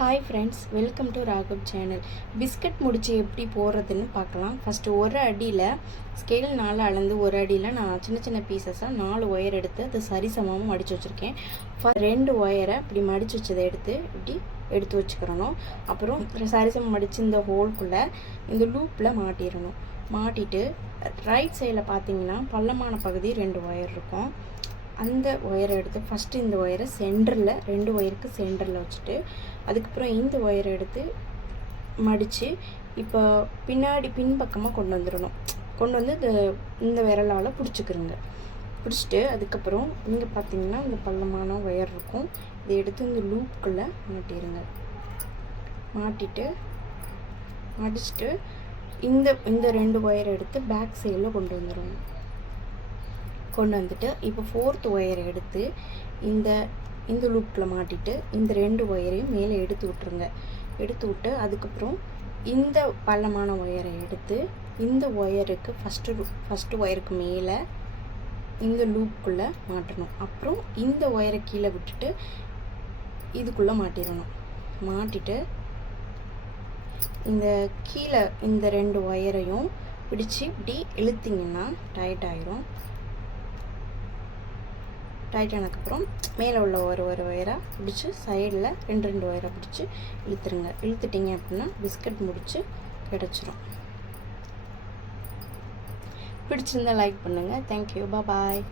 Hi friends, welcome to Raghav channel. Biscuit முடிச்சு எப்படி போடுறதுன்னு பார்க்கலாம். ஃபஸ்ட்டு ஒரு அடியில் ஸ்கேல்னால் அளந்து ஒரு அடியில் நான் சின்ன சின்ன பீசஸாக 4 ஒயர் எடுத்து அது சரிசமமாக மடித்து வச்சுருக்கேன். 2 ஒயரை இப்படி மடித்து வச்சதை இப்படி எடுத்து வச்சுக்கிறணும். அப்புறம் சரிசமம் மடித்து இந்த ஹோல்குள்ளே இந்த லூப்பில் மாட்டிடணும். மாட்டிட்டு ரைட் சைடில் பார்த்தீங்கன்னா பள்ளமான பகுதி 2 ஒயர் இருக்கும். அந்த ஒயரை எடுத்து ஃபஸ்ட்டு இந்த ஒயரை சென்டரில் 2 ஒயருக்கு சென்டரில் வச்சுட்டு அதுக்கப்புறம் இந்த ஒயரை எடுத்து மடித்து இப்போ பின்பக்கமாக கொண்டு வந்துடணும். கொண்டு வந்து இந்த விரலால் பிடிச்சிக்கிறோங்க. பிடிச்சிட்டு அதுக்கப்புறம் இங்கே பார்த்தீங்கன்னா இந்த பள்ளமான ஒயர் இருக்கும். இதை எடுத்து இந்த லூப்புக்குள்ளே மாட்டிடுங்க. மாட்டிச்சுட்டு இந்த 2 ஒயரை எடுத்து பேக் சைடில் கொண்டு வந்துடணும். கொண்டு வந்துட்டு இப்போ 4th ஒயரை எடுத்து இந்த லூப்பில் மாட்டிட்டு இந்த 2 ஒயரையும் மேலே எடுத்து விட்ருங்க. எடுத்து விட்டு அதுக்கப்புறம் இந்த பள்ளமான ஒயரை எடுத்து இந்த ஒயருக்கு ஃபஸ்ட்டு ஒயருக்கு மேலே இந்த லூப்புக்குள்ளே மாட்டணும். அப்புறம் இந்த ஒயரை கீழே விட்டுட்டு இதுக்குள்ளே மாட்டிடணும். மாட்டிட்டு இந்த கீழே இந்த 2 ஒயரையும் பிடிச்சி இப்படி இழுத்திங்கன்னா டைட் ஆயிரும். டைட் ஆனதுக்கப்புறம் மேலே உள்ள ஒரு ஒயராக பிடிச்சி சைடில் 2 ஒயராக பிடிச்சி இழுத்துருங்க. இழுத்துட்டிங்க அப்படின்னா பிஸ்கட் முடிச்சு கிடச்சிரும். பிடிச்சிருந்தா லைக் பண்ணுங்கள். தேங்க்யூ, பாய்.